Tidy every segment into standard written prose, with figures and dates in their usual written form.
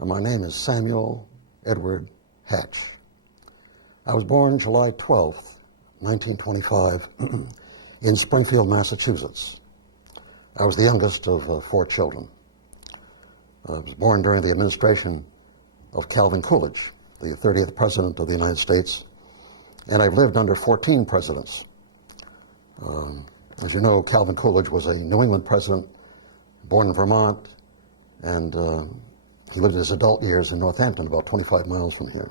My name is Samuel Edward Hatch. I was born July 12th, 1925, in Springfield, Massachusetts. I was the youngest of 4 children. I was born during the administration of Calvin Coolidge, the 30th President of the United States, and I've lived under 14 presidents. As you know, Calvin Coolidge was a New England president, born in Vermont, and he lived his adult years in Northampton, about 25 miles from here.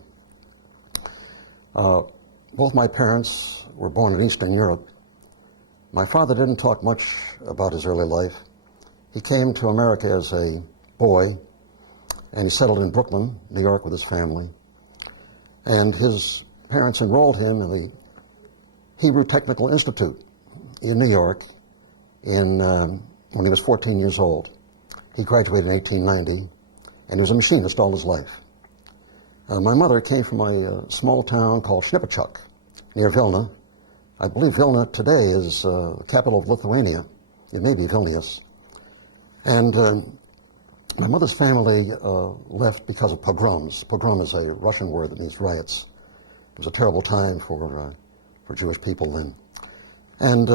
Both my parents were born in Eastern Europe. My father didn't talk much about his early life. He came to America as a boy, and he settled in Brooklyn, New York, with his family. And his parents enrolled him in the Hebrew Technical Institute in New York when he was 14 years old. He graduated in 1890, and he was a machinist all his life. My mother came from a small town called Schnippachuk, near Vilna. I believe Vilna today is the capital of Lithuania. It may be Vilnius. And my mother's family left because of pogroms. Pogrom is a Russian word that means riots. It was a terrible time for Jewish people then. And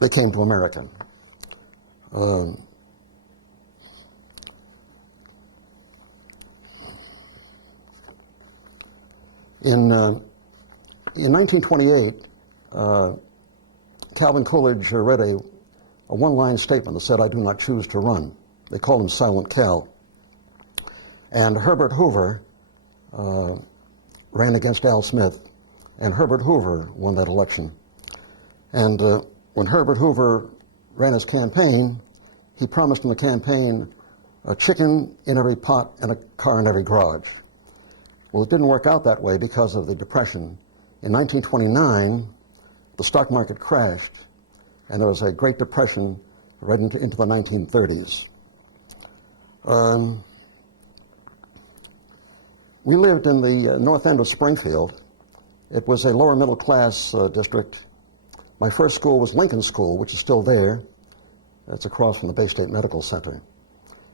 they came to America. In 1928, Calvin Coolidge read a one-line statement that said, "I do not choose to run." They called him Silent Cal. And Herbert Hoover ran against Al Smith, and Herbert Hoover won that election. And when Herbert Hoover ran his campaign, he promised in the campaign a chicken in every pot and a car in every garage. Well, it didn't work out that way because of the Depression. In 1929, the stock market crashed, and there was a Great Depression right into the 1930s. We lived in the north end of Springfield. It was a lower middle class district. My first school was Lincoln School, which is still there. It's across from the Bay State Medical Center.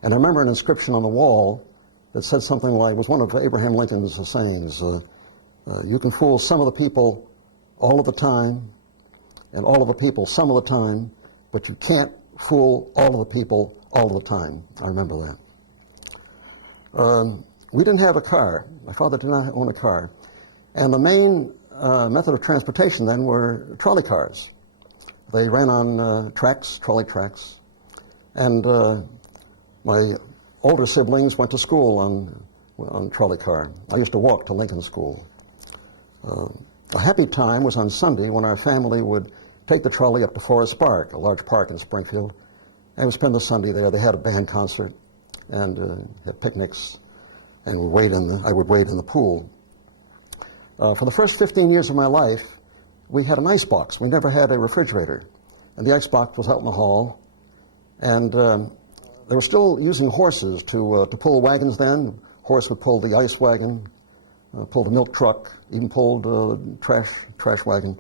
And I remember an inscription on the wall that said something like, it was one of Abraham Lincoln's sayings, you can fool some of the people all of the time, and all of the people some of the time, but you can't fool all of the people all of the time. I remember that. We didn't have a car. My father did not own a car. And the main method of transportation then were trolley cars. They ran on tracks, trolley tracks. And my older siblings went to school on trolley car. I used to walk to Lincoln School. A happy time was on Sunday when our family would take the trolley up to Forest Park, a large park in Springfield, and we'd spend the Sunday there. They had a band concert and had picnics, and I would wade in the pool. For the first 15 years of my life, we had an icebox. We never had a refrigerator, and the icebox was out in the hall, and they were still using horses to pull wagons then. Horse would pull the ice wagon, pulled a milk truck, even pulled a trash wagon.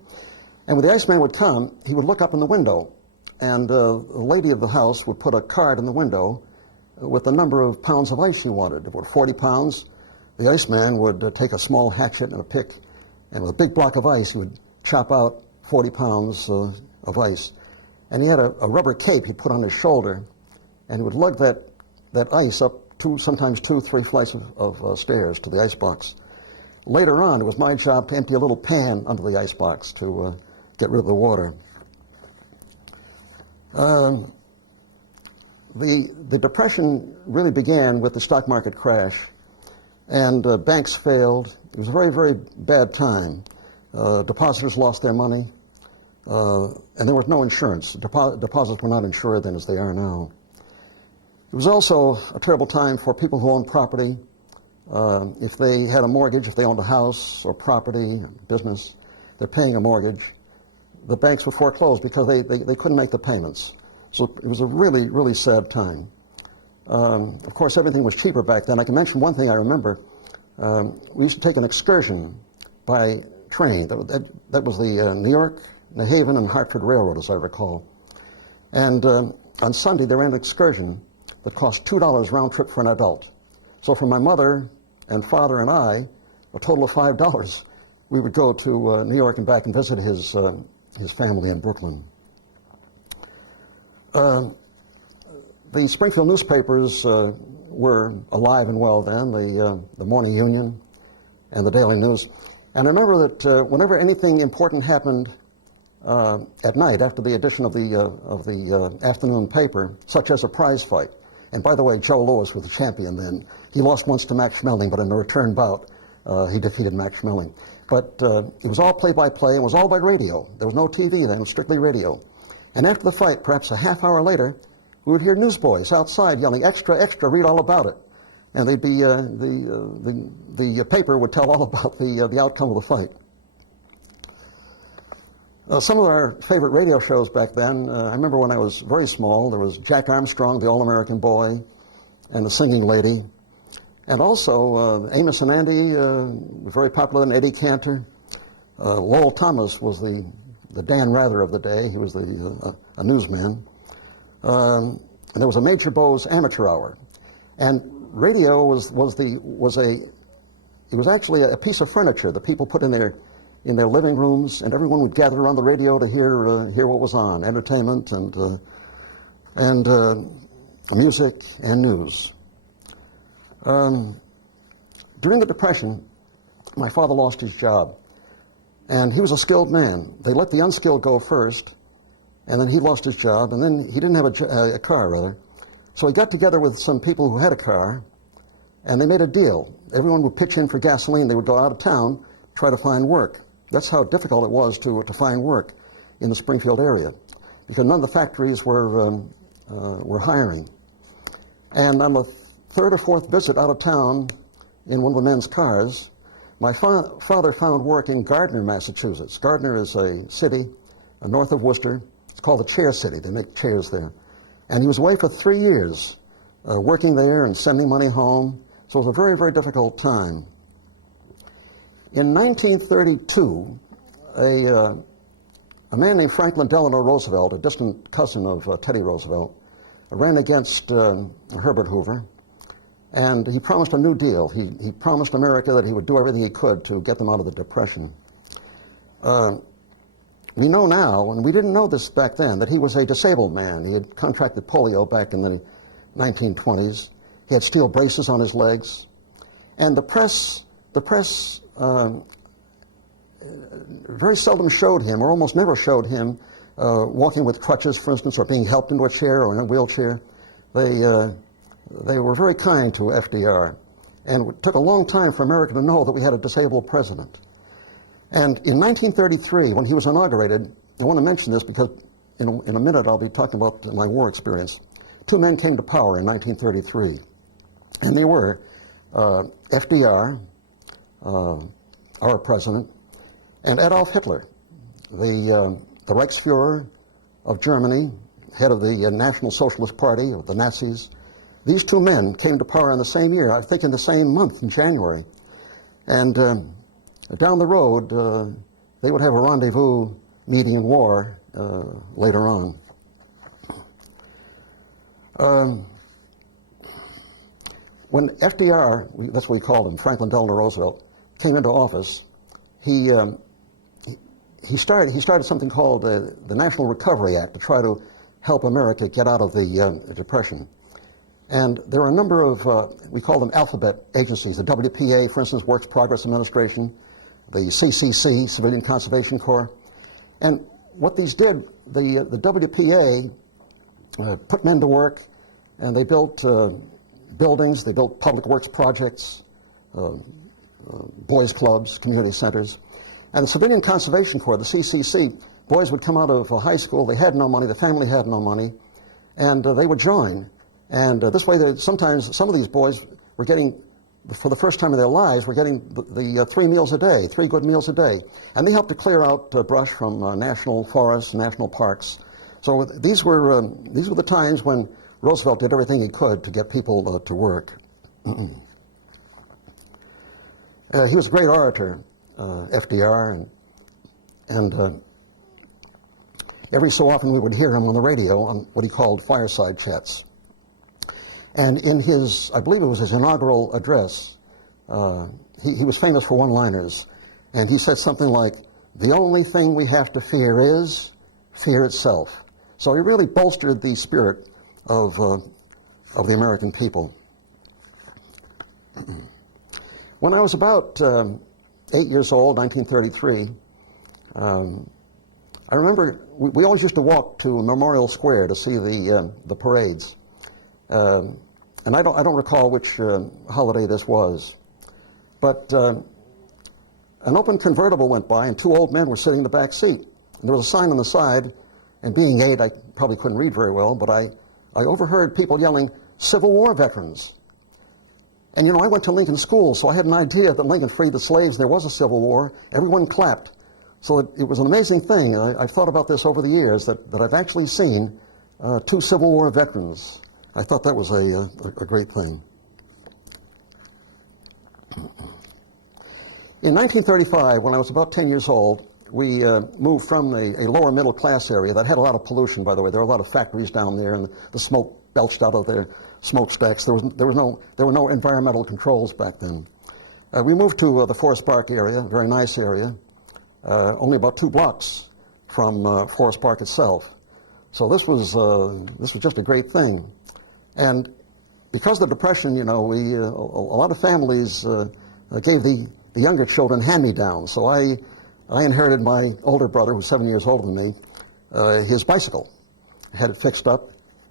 And when the iceman would come, he would look up in the window, and the lady of the house would put a card in the window with the number of pounds of ice she wanted. If it were 40 pounds, the iceman would take a small hatchet and a pick, and with a big block of ice, he would chop out 40 pounds of ice. And he had a rubber cape he'd put on his shoulder, and he would lug that ice up sometimes 2-3 flights of stairs to the icebox. Later on, it was my job to empty a little pan under the icebox to get rid of the water. The Depression really began with the stock market crash, and banks failed. It was a very, very bad time. Depositors lost their money, and there was no insurance. Deposits were not insured then as they are now. It was also a terrible time for people who owned property. If they had a mortgage, if they owned a house or property, business, they're paying a mortgage, the banks would foreclose because they couldn't make the payments. So it was a really, really sad time. Of course, everything was cheaper back then. I can mention one thing I remember. We used to take an excursion by train. That was the New York, New Haven, and Hartford Railroad, as I recall. And on Sunday, they ran an excursion that cost $2 round trip for an adult. So for my mother and father and I, a total of $5, we would go to New York and back and visit his family in Brooklyn. The Springfield newspapers were alive and well then, the Morning Union and the Daily News. And I remember that whenever anything important happened at night after the edition of the afternoon paper, such as a prize fight, and by the way, Joe Louis was the champion then. He lost once to Max Schmeling, but in the return bout, he defeated Max Schmeling. But it was all play-by-play. It was all by radio. There was no TV then. It was strictly radio. And after the fight, perhaps a half hour later, we would hear newsboys outside yelling, "Extra, extra, read all about it." And they'd be, the paper would tell all about the outcome of the fight. Some of our favorite radio shows back then, I remember when I was very small, there was Jack Armstrong, the All-American Boy, and the Singing Lady. And also Amos and Andy were very popular, and Eddie Cantor. Lowell Thomas was the Dan Rather of the day. He was a newsman. And there was a Major Bowes amateur hour. And radio was actually a piece of furniture that people put in their living rooms, and everyone would gather around the radio to hear what was on, entertainment and music and news. During the Depression, my father lost his job, and he was a skilled man. They let the unskilled go first, and then he lost his job, and then he didn't have a car, rather. So he got together with some people who had a car, and they made a deal. Everyone would pitch in for gasoline. They would go out of town, try to find work. That's how difficult it was to find work in the Springfield area, because none of the factories were hiring. And on the third or fourth visit out of town in one of the men's cars, my father found work in Gardner, Massachusetts. Gardner is a city north of Worcester. It's called the Chair City. They make chairs there. And he was away for 3 years, working there and sending money home. So it was a very, very difficult time. In 1932, a man named Franklin Delano Roosevelt, a distant cousin of Teddy Roosevelt, ran against Herbert Hoover, and he promised a new deal. He promised America that he would do everything he could to get them out of the Depression. We know now, and we didn't know this back then, that he was a disabled man. He had contracted polio back in the 1920s. He had steel braces on his legs. And the press very seldom showed him, or almost never showed him, walking with crutches, for instance, or being helped into a chair or in a wheelchair. They were very kind to FDR. And it took a long time for America to know that we had a disabled president. And in 1933, when he was inaugurated, I want to mention this because in a minute I'll be talking about my war experience. Two men came to power in 1933, and they were FDR, our president, and Adolf Hitler, the Reichsfuhrer of Germany, head of the National Socialist Party, of the Nazis. These two men came to power in the same year, I think in the same month, in January. And down the road, they would have a rendezvous meeting in war later on. When FDR, that's what we called him, Franklin Delano Roosevelt, came into office, he started something called the National Recovery Act to try to help America get out of the Depression. And there are a number of, we call them alphabet agencies, the WPA, for instance, Works Progress Administration, the CCC, Civilian Conservation Corps. And what these did, the WPA put men to work, and they built buildings, they built public works projects, boys clubs, community centers. And the Civilian Conservation Corps, the CCC, boys would come out of high school, they had no money, the family had no money, and they would join. And this way, sometimes some of these boys were getting, for the first time in their lives, were getting the 3 meals a day, 3 good meals a day. And they helped to clear out brush from national forests, national parks. So these were the times when Roosevelt did everything he could to get people to work. He was a great orator, FDR, and every so often we would hear him on the radio on what he called fireside chats. And in his, I believe it was his inaugural address, he was famous for one-liners. And he said something like, "The only thing we have to fear is fear itself." So he really bolstered the spirit of the American people. When I was about 8 years old, 1933, I remember we always used to walk to Memorial Square to see the parades. And I don't recall which holiday this was, but an open convertible went by and two old men were sitting in the back seat. And there was a sign on the side, and being 8, I probably couldn't read very well, but I overheard people yelling, "Civil War veterans." And you know, I went to Lincoln School, so I had an idea that Lincoln freed the slaves, there was a Civil War. Everyone clapped. So it was an amazing thing. I thought about this over the years, that I've actually seen 2 Civil War veterans. I thought that was a great thing. In 1935, when I was about 10 years old, we moved from a lower middle class area that had a lot of pollution, by the way. There were a lot of factories down there, and the smoke belched out of their smokestacks. There were no environmental controls back then. We moved to the Forest Park area, a very nice area, only about 2 blocks from Forest Park itself. So this was just a great thing. And because of the Depression, you know, a lot of families gave the younger children hand-me-downs. So I inherited my older brother, who's 7 years older than me, his bicycle. I had it fixed up,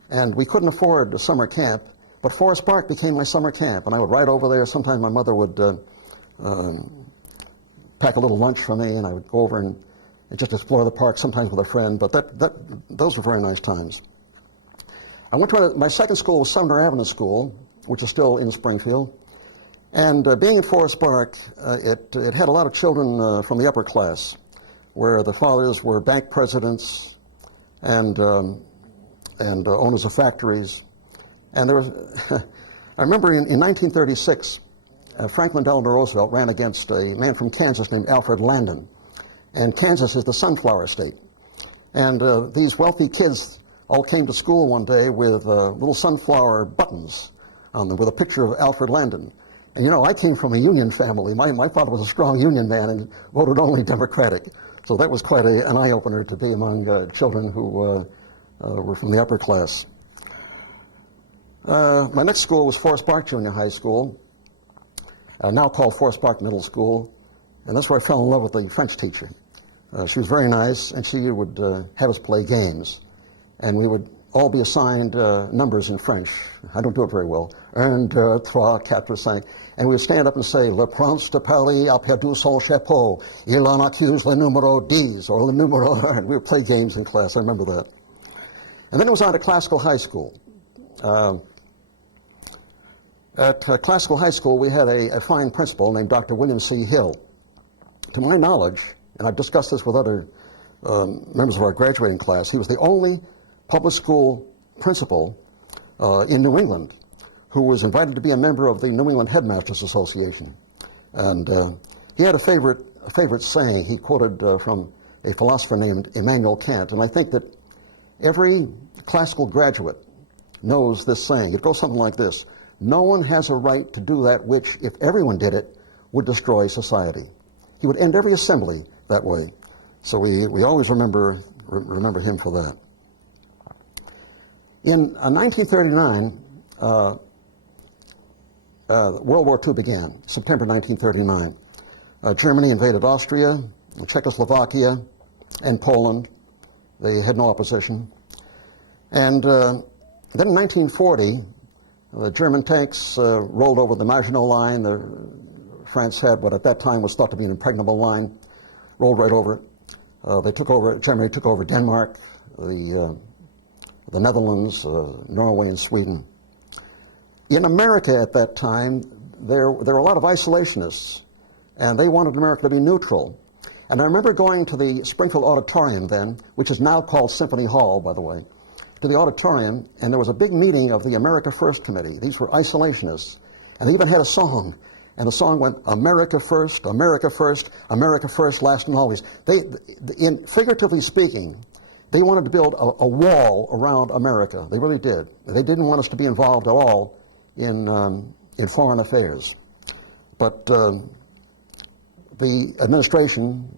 and we couldn't afford a summer camp, but Forest Park became my summer camp, and I would ride over there. Sometimes my mother would pack a little lunch for me, and I would go over and just explore the park, sometimes with a friend, but those were very nice times. I went to my second school was Sumner Avenue School, which is still in Springfield. And being in Forest Park, it had a lot of children from the upper class, where the fathers were bank presidents and owners of factories. And there was, I remember in 1936, Franklin Delano Roosevelt ran against a man from Kansas named Alfred Landon. And Kansas is the sunflower state. And these wealthy kids all came to school one day with little sunflower buttons on them with a picture of Alfred Landon. And you know, I came from a Union family. My father was a strong Union man and voted only Democratic. So that was quite an eye-opener to be among children who were from the upper class. My next school was Forest Park Junior High School, now called Forest Park Middle School. And that's where I fell in love with the French teacher. She was very nice, and she would have us play games. And we would all be assigned numbers in French. I don't do it very well. 1, 2, 3, 4, 5. And we would stand up and say, "Le Prince de Paris a perdu son chapeau. Il en accuse le numéro 10, or le numéro 1. We would play games in class. I remember that. And then it was on to Classical High School. At Classical High School, we had a fine principal named Dr. William C. Hill. To my knowledge, and I've discussed this with other members of our graduating class, he was the only public school principal in New England who was invited to be a member of the New England Headmasters Association. And he had a favorite saying. He quoted from a philosopher named Immanuel Kant, and I think that every classical graduate knows this saying. It goes something like this: "No one has a right to do that which, if everyone did it, would destroy society." He would end every assembly that way. So we always remember him for that. In 1939, World War II began, September 1939. Germany invaded Austria, Czechoslovakia, and Poland. They had no opposition. And then in 1940, the German tanks rolled over the Maginot Line. France had what at that time was thought to be an impregnable line, rolled right over it. Germany took over Denmark, the Netherlands, Norway, and Sweden. In America at that time, there were a lot of isolationists, and they wanted America to be neutral. And I remember going to the Springfield Auditorium then, which is now called Symphony Hall, by the way, to the auditorium, and there was a big meeting of the America First Committee. These were isolationists, and they even had a song. And the song went, "America first, America first, America first, last and always." Figuratively speaking, they wanted to build a wall around America. They really did. They didn't want us to be involved at all in foreign affairs. But the administration,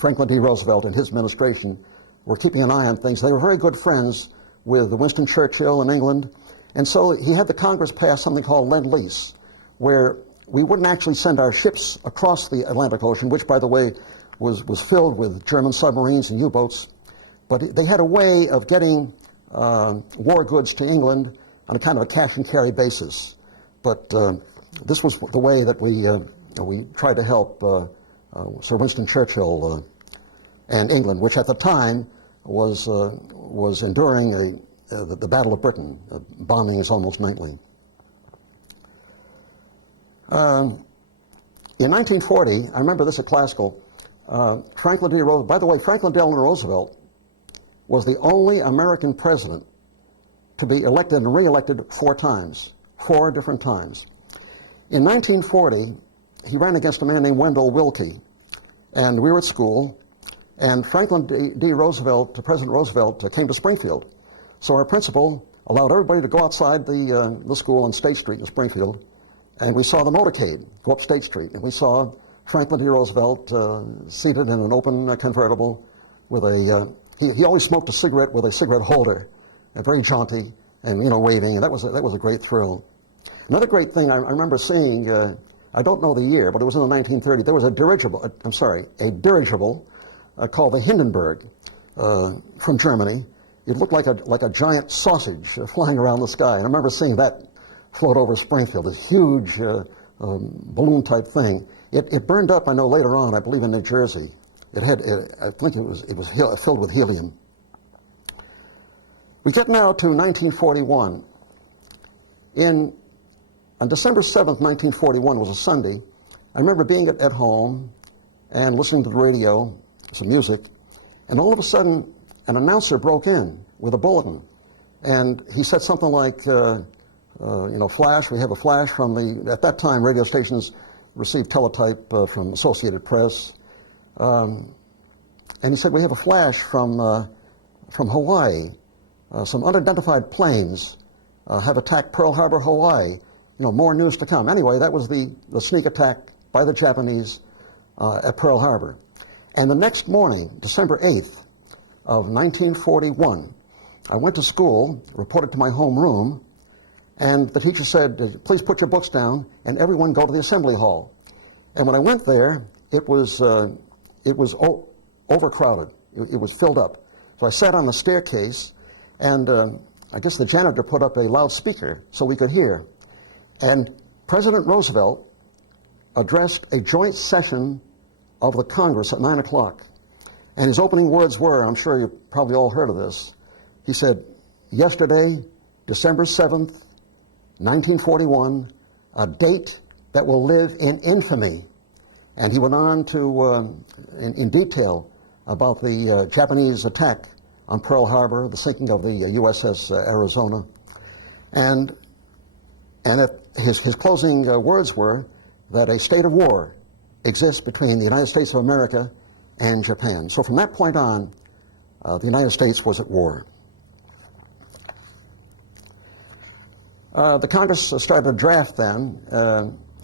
Franklin D. Roosevelt and his administration, were keeping an eye on things. They were very good friends with Winston Churchill in England, and so he had the Congress pass something called Lend-Lease, where we wouldn't actually send our ships across the Atlantic Ocean, which, by the way, was filled with German submarines and U-boats, but they had a way of getting war goods to England on a kind of a cash-and-carry basis. But this was the way that we tried to help Sir Winston Churchill and England, which at the time was enduring the Battle of Britain, bombings almost nightly. In 1940, I remember this at Classical, Franklin D. Roosevelt, by the way, Franklin Delano Roosevelt was the only American president to be elected and re-elected 4 times, 4 different times. In 1940, he ran against a man named Wendell Willkie, and we were at school, and Franklin D. Roosevelt, President Roosevelt, came to Springfield. So our principal allowed everybody to go outside the school on State Street in Springfield, and we saw the motorcade go up State Street, and we saw Franklin D. Roosevelt seated in an open convertible with a, he always smoked a cigarette with a cigarette holder, very jaunty and, you know, waving, and that was a great thrill. Another great thing I remember seeing, I don't know the year, but it was in the 1930s, there was a dirigible called the Hindenburg from Germany. It looked like a giant sausage flying around the sky, and I remember seeing that float over Springfield, this huge balloon-type thing. It burned up, I know, later on, I believe in New Jersey. I think it was filled with helium. We get now to 1941. On December 7th, 1941 was a Sunday. I remember being at home and listening to the radio, some music, and all of a sudden an announcer broke in with a bulletin, and he said something like, flash, we have a flash from at that time radio stations received teletype from Associated Press, and he said, we have a flash from Hawaii. Some unidentified planes have attacked Pearl Harbor, Hawaii. More news to come. Anyway, that was the sneak attack by the Japanese at Pearl Harbor. And the next morning, December 8th of 1941, I went to school, reported to my home room, and the teacher said, please put your books down and everyone go to the assembly hall. And when I went there, it was overcrowded. It was filled up. So I sat on the staircase, and I guess the janitor put up a loudspeaker so we could hear. And President Roosevelt addressed a joint session of the Congress at 9 o'clock. And his opening words were, I'm sure you've probably all heard of this, he said, yesterday, December 7th, 1941, a date that will live in infamy. And he went on to, in detail, about the Japanese attack on Pearl Harbor, the sinking of the USS Arizona. And his closing words were that a state of war exists between the United States of America and Japan. So from that point on, the United States was at war. The Congress started a draft then.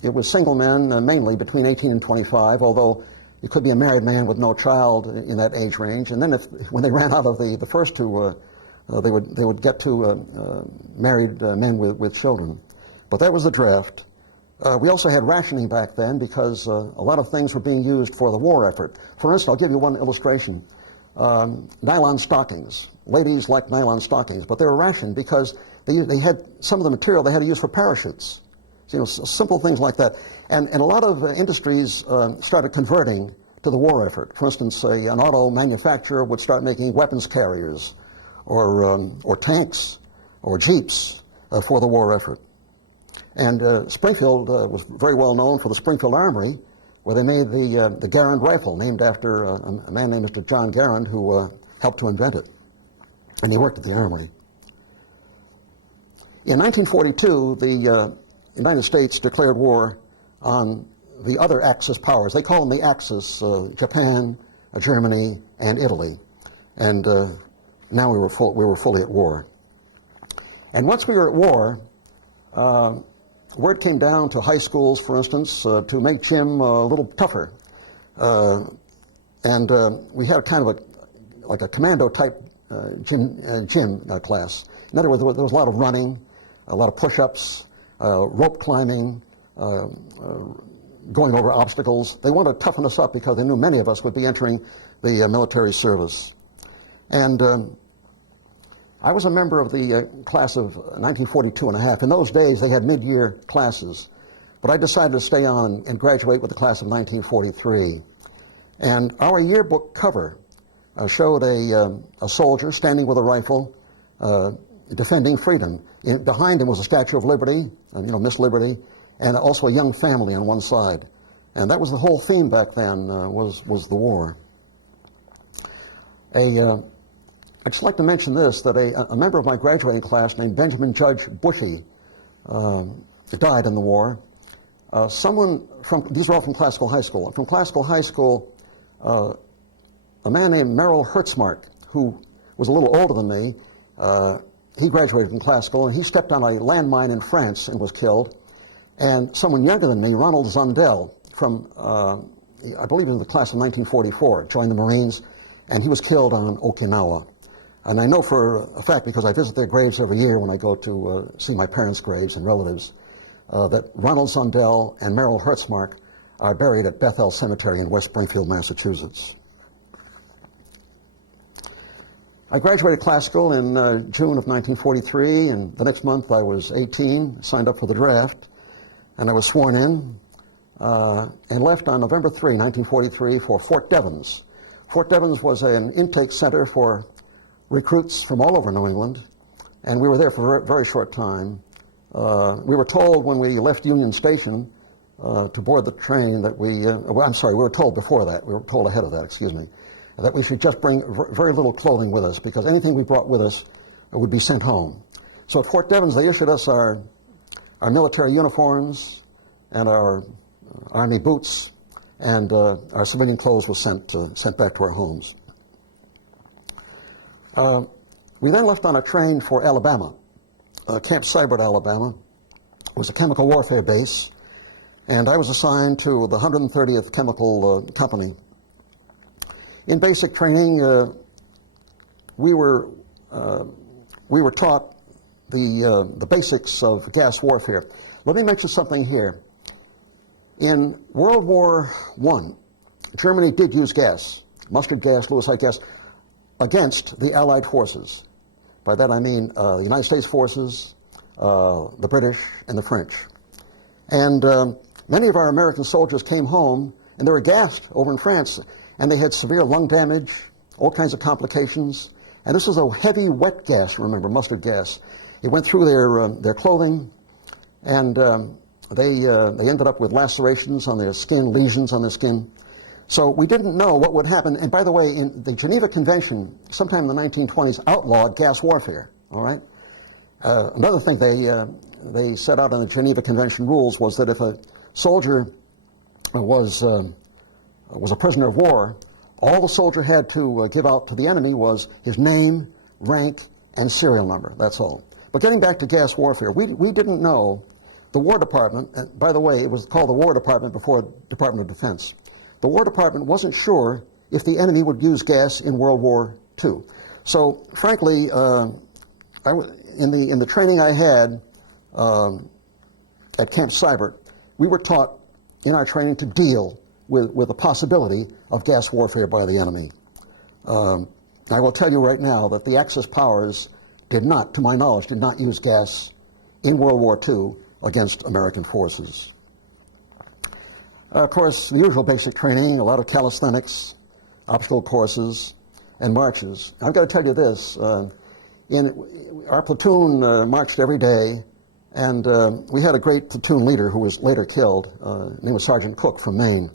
It was single men, mainly between 18 and 25, although it could be a married man with no child in that age range. And then when they ran out of the first two, they would get to married men with children. But that was the draft. We also had rationing back then because a lot of things were being used for the war effort. For instance, I'll give you one illustration. Nylon stockings. Ladies liked nylon stockings, but they were rationed because they had some of the material they had to use for parachutes. Simple things like that. And a lot of industries started converting to the war effort. For instance, an auto manufacturer would start making weapons carriers or tanks or jeeps for the war effort. And Springfield was very well known for the Springfield Armory, where they made the Garand rifle, named after a man named Mr. John Garand, who helped to invent it. And he worked at the Armory. In 1942, the United States declared war on the other Axis powers. They call them the Axis, Japan, Germany, and Italy. And Now we were fully at war. And once we were at war, word came down to high schools, for instance, to make gym a little tougher. And we had kind of like a commando type gym class. In other words, there was a lot of running, a lot of push-ups, rope climbing, going over obstacles. They wanted to toughen us up because they knew many of us would be entering the military service. And I was a member of the class of 1942 and a half. In those days, they had mid-year classes. But I decided to stay on and graduate with the class of 1943. And our yearbook cover showed a soldier standing with a rifle defending freedom. Behind him was a Statue of Liberty, Miss Liberty, and also a young family on one side. And that was the whole theme back then, was the war. I'd just like to mention this, that a member of my graduating class named Benjamin Judge Bushy died in the war. These are all from Classical High School. From Classical High School, a man named Merrill Hertzmark, who was a little older than me, he graduated from Classical, and he stepped on a landmine in France and was killed. And someone younger than me, Ronald Zundel, from, I believe in the class of 1944, joined the Marines, and he was killed on Okinawa. And I know for a fact, because I visit their graves every year when I go to see my parents' graves and relatives, that Ronald Zundel and Merrill Hertzmark are buried at Bethel Cemetery in West Springfield, Massachusetts. I graduated Classical in June of 1943, and the next month I was 18, signed up for the draft, and I was sworn in, and left on November 3, 1943, for Fort Devens. Fort Devens was an intake center for recruits from all over New England, and we were there for a very short time. We were told when we left Union Station to board the train that we were told before that, we were told ahead of that, excuse me, that we should just bring very little clothing with us, because anything we brought with us would be sent home. So at Fort Devens, they issued us our military uniforms and our Army boots, and our civilian clothes were sent back to our homes. We then left on a train for Alabama. Camp Seibert, Alabama, was a chemical warfare base, and I was assigned to the 130th Chemical Company. In basic training, we were taught the basics of gas warfare. Let me mention something here. In World War I, Germany did use gas, mustard gas, Lewisite gas, against the Allied forces. By that I mean the United States forces, the British, and the French. And many of our American soldiers came home, and they were gassed over in France, and they had severe lung damage, all kinds of complications. And this was a heavy, wet gas, remember, mustard gas. It went through their clothing, and they ended up with lacerations on their skin, lesions on their skin. So we didn't know what would happen. And by the way, in the Geneva Convention, sometime in the 1920s, outlawed gas warfare, all right? Another thing they set out in the Geneva Convention rules was that if a soldier was a prisoner of war, all the soldier had to give out to the enemy was his name, rank, and serial number. That's all. But getting back to gas warfare, we didn't know. The War Department, and by the way, it was called the War Department before Department of Defense. The War Department wasn't sure if the enemy would use gas in World War II. So, frankly, in the training I had at Camp Seibert, we were taught in our training to deal with the possibility of gas warfare by the enemy. I will tell you right now that the Axis powers did not, to my knowledge, did not use gas in World War II against American forces. Of course, the usual basic training, a lot of calisthenics, obstacle courses, and marches. I've got to tell you this. Our platoon marched every day, and we had a great platoon leader who was later killed. His name was Sergeant Cook from Maine.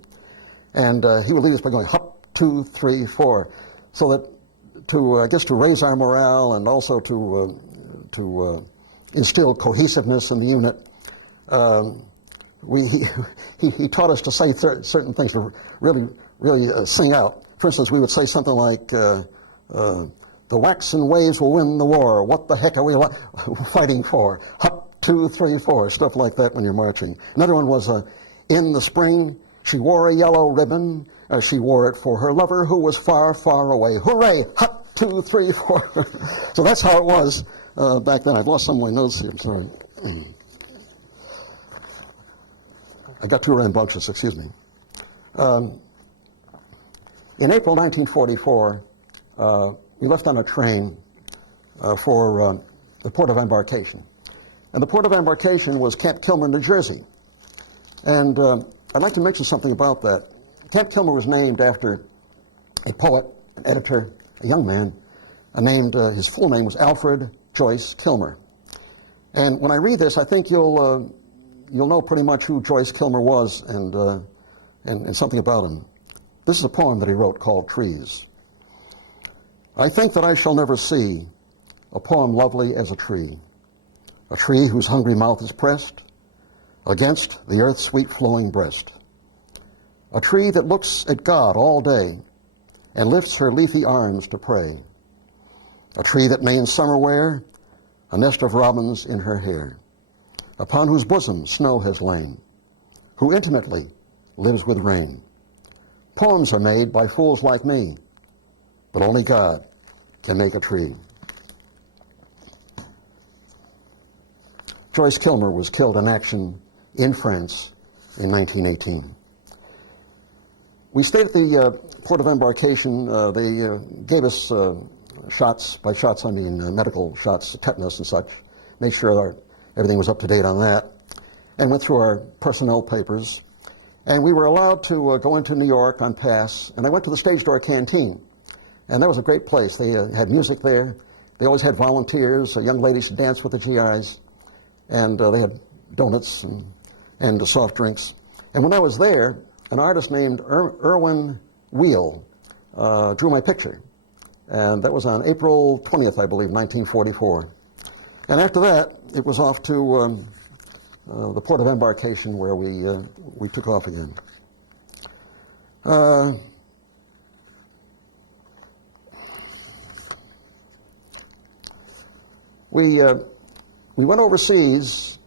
And he would lead us by going, hop, 2, 3, 4, so that to raise our morale and also to instill cohesiveness in the unit. He taught us to say certain things to really sing out. For instance, we would say something like, the The waxen waves will win the war. What the heck are we fighting for? Hop, 2, 3, 4, stuff like that when you're marching. Another one was, in the spring, she wore a yellow ribbon. She wore it for her lover who was far, far away. Hooray! Hop, 2, 3, 4. So that's how it was back then. I've lost some of my notes here. I'm sorry. I got too rambunctious, excuse me. In April 1944, we left on a train for the port of embarkation. And the port of embarkation was Camp Kilmer, New Jersey. And I'd like to mention something about that. Camp Kilmer was named after a poet, an editor, a young man, named, his full name was Alfred Joyce Kilmer. And when I read this, I think you'll know pretty much who Joyce Kilmer was and something about him. This is a poem that he wrote called Trees. I think that I shall never see a poem lovely as a tree whose hungry mouth is pressed against the earth's sweet flowing breast, a tree that looks at God all day and lifts her leafy arms to pray, a tree that may in summer wear a nest of robins in her hair, upon whose bosom snow has lain, who intimately lives with rain. Poems are made by fools like me, but only God can make a tree. Joyce Kilmer was killed in action in France in 1918. We stayed at the port of embarkation. They gave us shots. By shots, I mean medical shots, tetanus and such. Made sure everything was up to date on that. And went through our personnel papers. And we were allowed to go into New York on pass. And I went to the Stage Door Canteen. And that was a great place. They had music there. They always had volunteers, young ladies who danced with the GIs. And they had donuts and soft drinks. And when I was there, an artist named Irwin Wheel drew my picture. And that was on April 20th, I believe, 1944. And after that, it was off to the port of embarkation where we took off again. We went overseas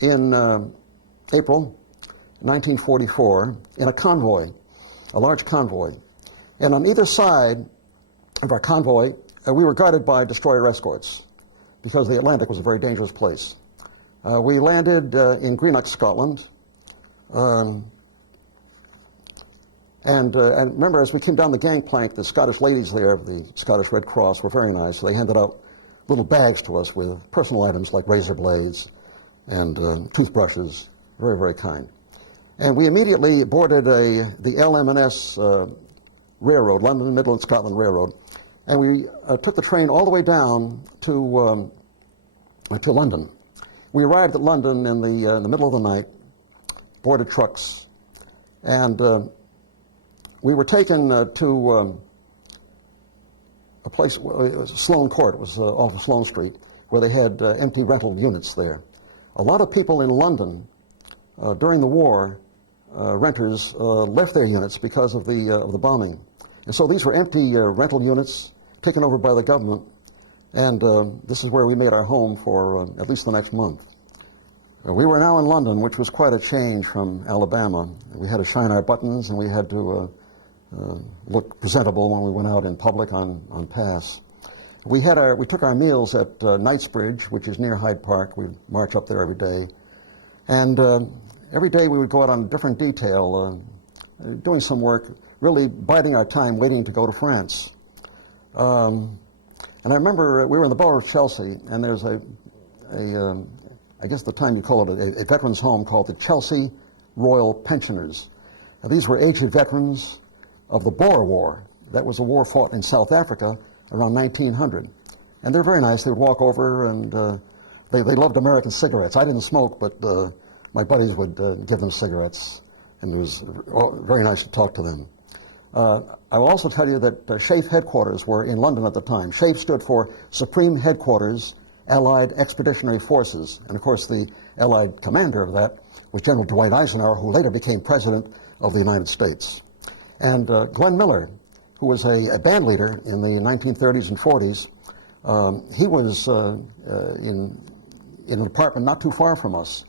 in April 1944 in a convoy, a large convoy. And on either side of our convoy, we were guarded by destroyer escorts because the Atlantic was a very dangerous place. We landed in Greenock, Scotland. And remember, as we came down the gangplank, the Scottish ladies there of the Scottish Red Cross were very nice. They handed out little bags to us with personal items like razor blades and toothbrushes. Very, very kind. And we immediately boarded the LM&S Railroad, London Midland Scotland Railroad, and we took the train all the way down to London. We arrived at London in the middle of the night, boarded trucks, and we were taken to a place, it was Sloane Court, it was off of Sloane Street, where they had empty rental units there. A lot of people in London during the war, renters left their units because of the bombing. And so these were empty rental units taken over by the government, and this is where we made our home for at least the next month. We were now in London, which was quite a change from Alabama. We had to shine our buttons, and we had to look presentable when we went out in public on pass. We took our meals at Knightsbridge, which is near Hyde Park. We'd march up there every day. And every day we would go out on a different detail, doing some work, really biding our time, waiting to go to France. And I remember we were in the borough of Chelsea, and there's I guess at the time you call it a veterans home called the Chelsea Royal Pensioners. Now, these were aged veterans of the Boer War. That was a war fought in South Africa around 1900. And they're very nice. They would walk over, and they loved American cigarettes. I didn't smoke, but my buddies would give them cigarettes, and it was very nice to talk to them. I will also tell you that SHAEF headquarters were in London at the time. SHAEF stood for Supreme Headquarters Allied Expeditionary Forces. And of course, the Allied commander of that was General Dwight Eisenhower, who later became President of the United States. And Glenn Miller, who was a band leader in the 1930s and 40s, he was in an apartment not too far from us.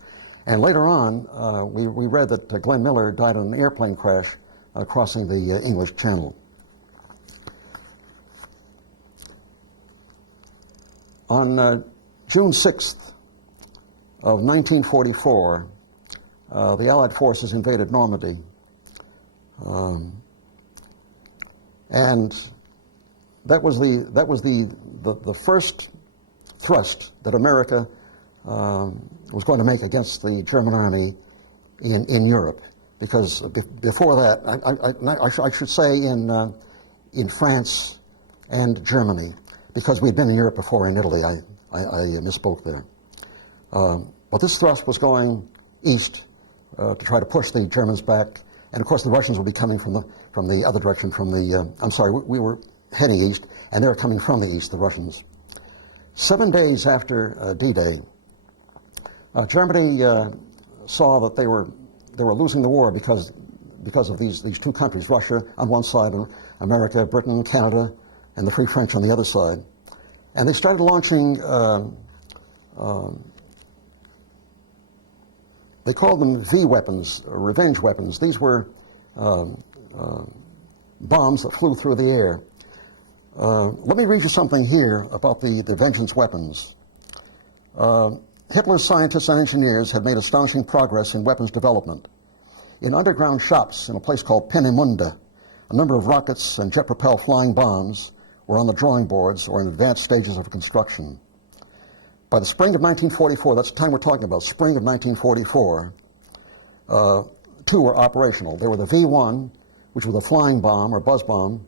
And later on, we read that Glenn Miller died in an airplane crash crossing the English Channel. On June 6th of 1944, the Allied forces invaded Normandy. And that was the first thrust that America was going to make against the German army in Europe, because before that, I should say in France and Germany, because we'd been in Europe before in Italy. I misspoke there. But this thrust was going east to try to push the Germans back, and of course the Russians would be coming from the other direction. We were heading east, and they were coming from the east, the Russians. 7 days after D-Day, Germany saw that they were losing the war because of these two countries, Russia on one side and America, Britain, Canada, and the Free French on the other side. And they started launching, they called them V weapons, revenge weapons. These were bombs that flew through the air. Let me read you something here about the vengeance weapons. Hitler's scientists and engineers had made astonishing progress in weapons development. In underground shops in a place called Peenemünde, a number of rockets and jet-propelled flying bombs were on the drawing boards or in advanced stages of construction. By the spring of 1944, that's the time we're talking about, spring of 1944, two were operational. There were the V-1, which was a flying bomb or buzz bomb,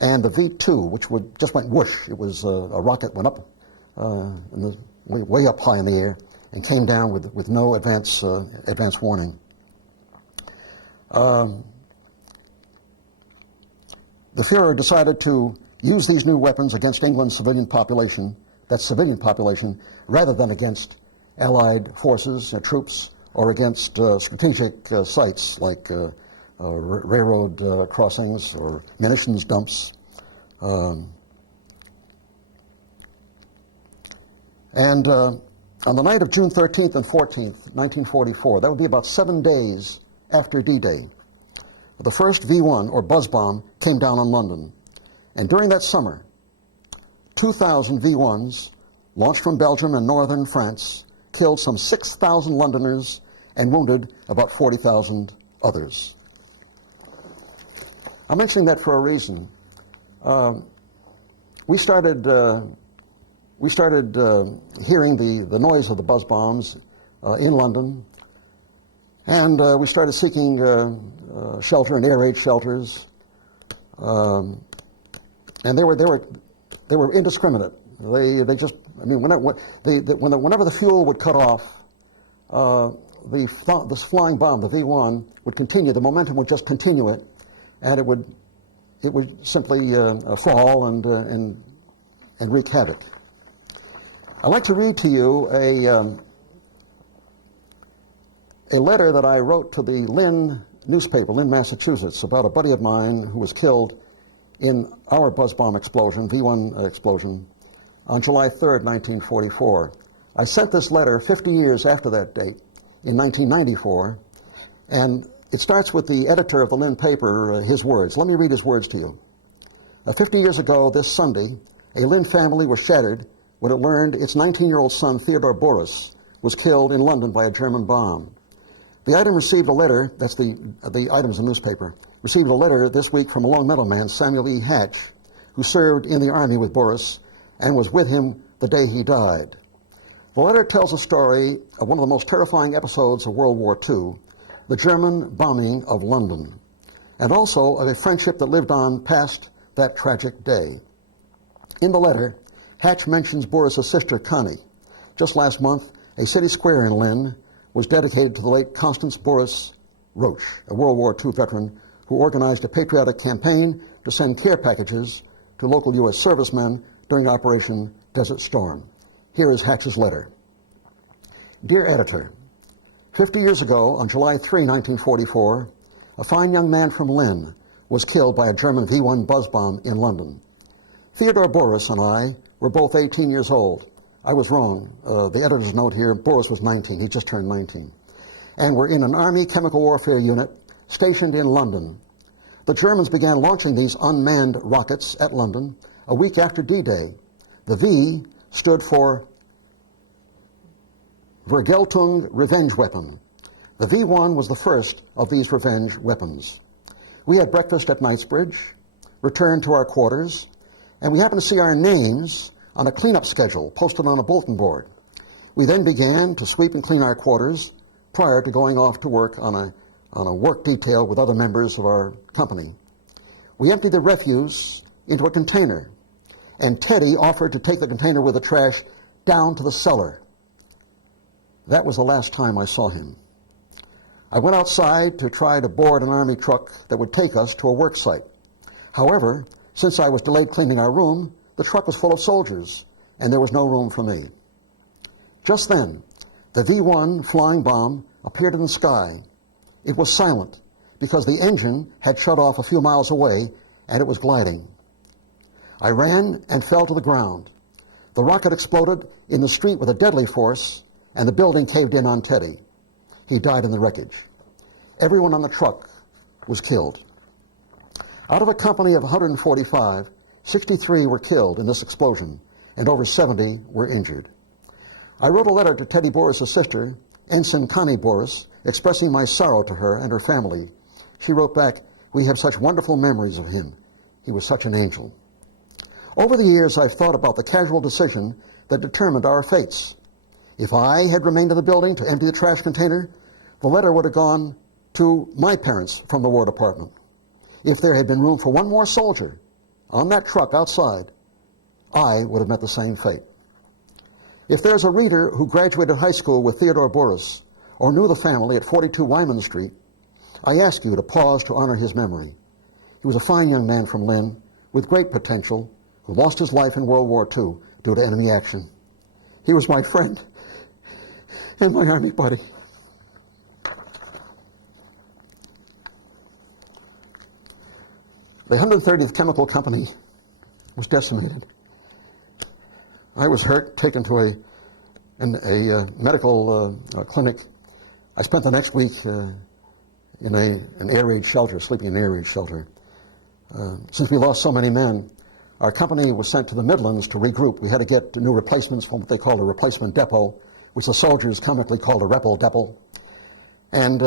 and the V-2, which just went whoosh. It was a rocket went up way up high in the air and came down with no advance warning. The Fuhrer decided to use these new weapons against England's civilian population, rather than against Allied forces, troops, or against strategic sites like railroad crossings or munitions dumps. And on the night of June 13th and 14th, 1944, that would be about 7 days after D-Day, the first V-1, or buzz bomb, came down on London. And during that summer, 2,000 V-1s, launched from Belgium and northern France, killed some 6,000 Londoners and wounded about 40,000 others. I'm mentioning that for a reason. We started hearing the noise of the buzz bombs in London, and we started seeking shelter in air raid shelters, and they were indiscriminate. They just, I mean, whenever the fuel would cut off, this flying bomb, the V-1, would continue. The momentum would just continue it, and it would simply fall and wreak havoc. I'd like to read to you a letter that I wrote to the Lynn newspaper, Lynn, Massachusetts, about a buddy of mine who was killed in our buzz bomb explosion, V-1 explosion, on July 3rd, 1944. I sent this letter 50 years after that date, in 1994, and it starts with the editor of the Lynn paper, his words. Let me read his words to you. 50 years ago this Sunday, a Lynn family was shattered when it learned its 19-year-old son, Theodore Boris, was killed in London by a German bomb. The item received a letter, that's the items in the newspaper, received a letter this week from a Longmeadow man, Samuel E. Hatch, who served in the army with Boris and was with him the day he died. The letter tells a story of one of the most terrifying episodes of World War II, the German bombing of London, and also of a friendship that lived on past that tragic day. In the letter, Hatch mentions Boris's sister, Connie. Just last month, a city square in Lynn was dedicated to the late Constance Boris Roach, a World War II veteran who organized a patriotic campaign to send care packages to local U.S. servicemen during Operation Desert Storm. Here is Hatch's letter. Dear Editor, 50 years ago, on July 3, 1944, a fine young man from Lynn was killed by a German V-1 buzz bomb in London. Theodore Boris and I were both 18 years old. I was wrong. The editor's note here, Boris was 19. He just turned 19. And we're in an Army chemical warfare unit stationed in London. The Germans began launching these unmanned rockets at London a week after D-Day. The V stood for Vergeltung revenge weapon. The V-1 was the first of these revenge weapons. We had breakfast at Knightsbridge, returned to our quarters, and we happened to see our names on a cleanup schedule posted on a bulletin board. We then began to sweep and clean our quarters prior to going off to work on a work detail with other members of our company. We emptied the refuse into a container, and Teddy offered to take the container with the trash down to the cellar. That was the last time I saw him. I went outside to try to board an Army truck that would take us to a work site. However, since I was delayed cleaning our room, the truck was full of soldiers, and there was no room for me. Just then, the V-1 flying bomb appeared in the sky. It was silent because the engine had shut off a few miles away, and it was gliding. I ran and fell to the ground. The rocket exploded in the street with a deadly force, and the building caved in on Teddy. He died in the wreckage. Everyone on the truck was killed. Out of a company of 145, 63 were killed in this explosion, and over 70 were injured. I wrote a letter to Teddy Boris's sister, Ensign Connie Boris, expressing my sorrow to her and her family. She wrote back, "We have such wonderful memories of him. He was such an angel." Over the years, I've thought about the casual decision that determined our fates. If I had remained in the building to empty the trash container, the letter would have gone to my parents from the War Department. If there had been room for one more soldier on that truck outside, I would have met the same fate. If there's a reader who graduated high school with Theodore Boris or knew the family at 42 Wyman Street, I ask you to pause to honor his memory. He was a fine young man from Lynn with great potential who lost his life in World War II due to enemy action. He was my friend and my Army buddy. The 130th Chemical Company was decimated. I was hurt, taken to a medical clinic. I spent the next week in an air raid shelter, sleeping in an air raid shelter. Since we lost so many men, our company was sent to the Midlands to regroup. We had to get new replacements from what they called a replacement depot, which the soldiers comically called a rebel depot. And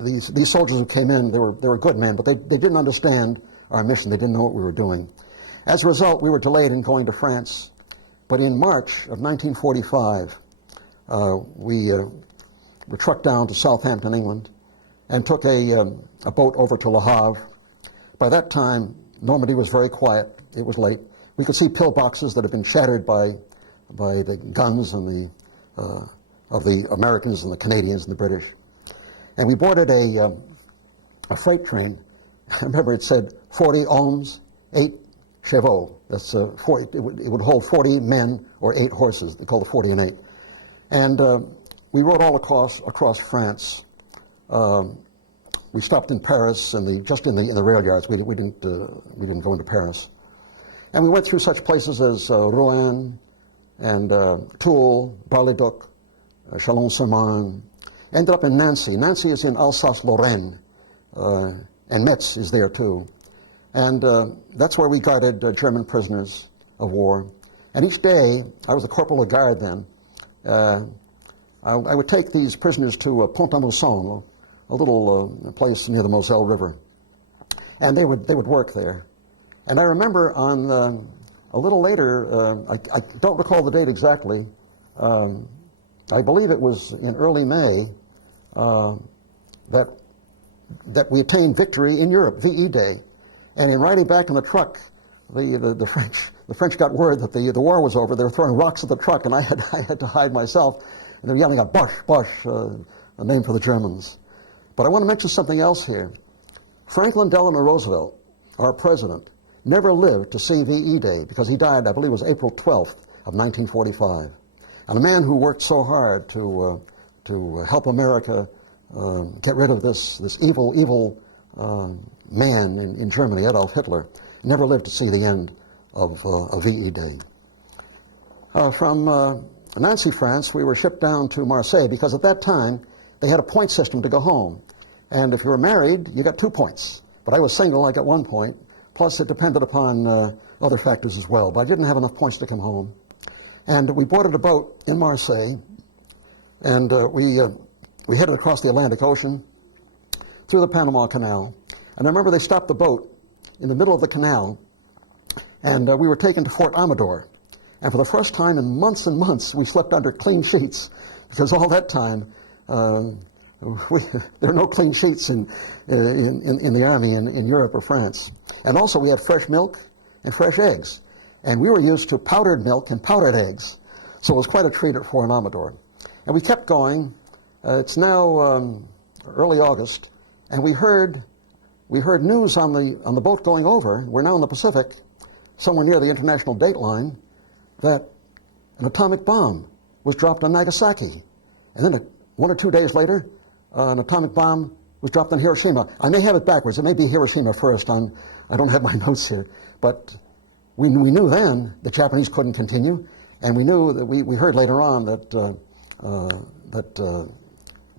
these soldiers who came in, they were good men, but they didn't understand our mission. They didn't know what we were doing. As a result, we were delayed in going to France. But in March of 1945, we were trucked down to Southampton, England, and took a boat over to Le Havre. By that time, Normandy was very quiet. It was late. We could see pillboxes that had been shattered by the guns and of the Americans and the Canadians and the British. And we boarded a freight train. I remember it said 40 hommes, 8 chevaux. That's it would hold 40 men or 8 horses. They call it 40 and 8. And we rode all across France. We stopped in Paris, just in the rail yards. We didn't go into Paris. And we went through such places as Rouen and Toul, Bar-le-Duc, Chalon-sur-Marne. Ended up in Nancy. Nancy is in Alsace-Lorraine, and Metz is there too. And that's where we guarded German prisoners of war. And each day, I was a corporal of guard then, I would take these prisoners to Pont-à-Mousson, a little place near the Moselle River. And they would work there. And I remember on a little later, I don't recall the date exactly, I believe it was in early May, that we attained victory in Europe, VE Day. And in riding back in the truck, the French got word that the war was over. They were throwing rocks at the truck, and I had to hide myself. And they were yelling out, "Bosch, Bosch," a name for the Germans. But I want to mention something else here. Franklin Delano Roosevelt, our president, never lived to see VE Day because he died, I believe it was April 12th of 1945. And a man who worked so hard to help America get rid of this evil man in Germany, Adolf Hitler, never lived to see the end of VE Day. From Nancy, France, we were shipped down to Marseille because at that time they had a point system to go home. And if you were married, you got 2 points. But I was single, I got 1 point. Plus, it depended upon other factors as well. But I didn't have enough points to come home. And we boarded a boat in Marseille, and we headed across the Atlantic Ocean through the Panama Canal. And I remember they stopped the boat in the middle of the canal, and we were taken to Fort Amador. And for the first time in months and months, we slept under clean sheets, because all that time, there are no clean sheets in the Army in Europe or France. And also we had fresh milk and fresh eggs. And we were used to powdered milk and powdered eggs. So it was quite a treat at Fort Amador. And we kept going. It's now early August, and we heard news on the boat going over. We're now in the Pacific, somewhere near the international date line, that an atomic bomb was dropped on Nagasaki. And then 1 or 2 days later, an atomic bomb was dropped on Hiroshima. I may have it backwards. It may be Hiroshima first. I don't have my notes here. But we knew then the Japanese couldn't continue, and we knew that we heard later on that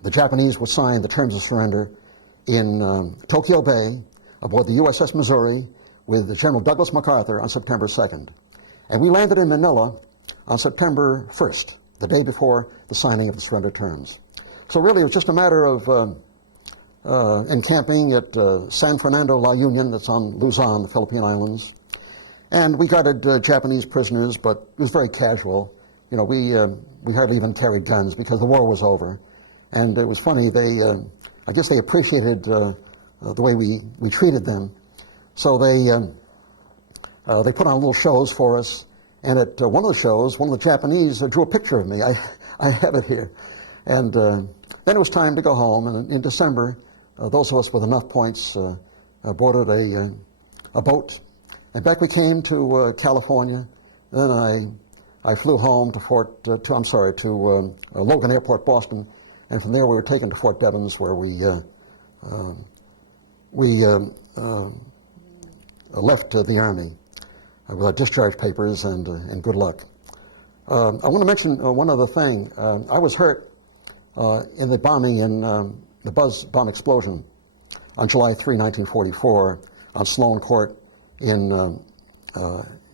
the Japanese would sign the terms of surrender in Tokyo Bay aboard the USS Missouri with General Douglas MacArthur on September 2nd. And we landed in Manila on September 1st, the day before the signing of the surrender terms. So really it was just a matter of encamping at San Fernando La Union, that's on Luzon, the Philippine Islands. And we guarded Japanese prisoners, but it was very casual. You know, we hardly even carried guns because the war was over. And it was funny, I guess they appreciated the way we treated them. So they put on little shows for us. And at one of the shows, one of the Japanese drew a picture of me. I have it here. And then it was time to go home. And in December, those of us with enough points boarded a boat. And back we came to California. Then I flew home to Logan Airport, Boston. And from there we were taken to Fort Devens, where we left the Army with our discharge papers and good luck. I want to mention one other thing. I was hurt in the bombing in the Buzz bomb explosion on July 3, 1944, on Sloane Court in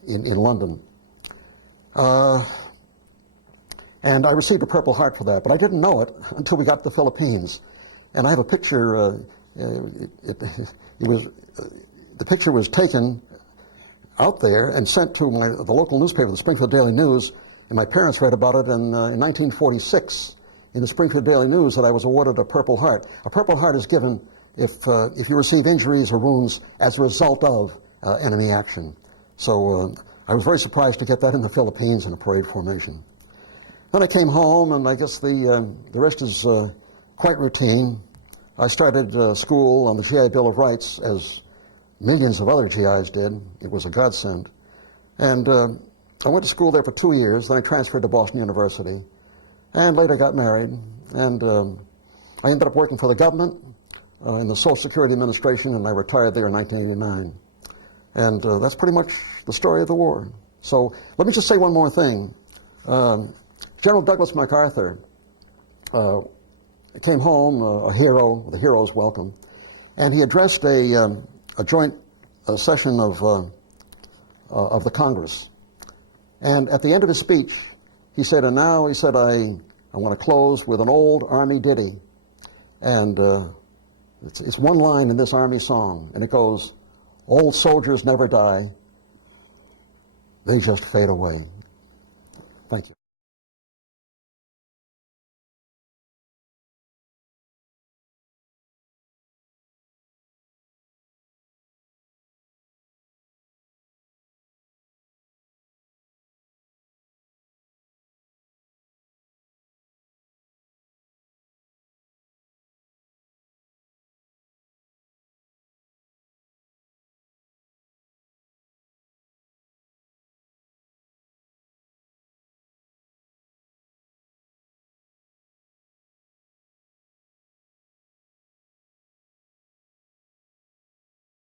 London. And I received a Purple Heart for that, but I didn't know it until we got to the Philippines. And I have a picture. The picture was taken out there and sent to the local newspaper, the Springfield Daily News, and my parents read about it in 1946 in the Springfield Daily News that I was awarded a Purple Heart. A Purple Heart is given if you receive injuries or wounds as a result of enemy action. So I was very surprised to get that in the Philippines in a parade formation. Then I came home, and I guess the rest is quite routine. I started school on the GI Bill of Rights, as millions of other GIs did. It was a godsend. And I went to school there for 2 years. Then I transferred to Boston University, and later got married. And I ended up working for the government in the Social Security Administration, and I retired there in 1989. And that's pretty much the story of the war. So let me just say one more thing. General Douglas MacArthur came home a hero, the hero's welcome, and he addressed a joint session of the Congress. And at the end of his speech, he said, and now, he said, I want to close with an old Army ditty. And it's one line in this Army song, and it goes, old soldiers never die, they just fade away. Thank you.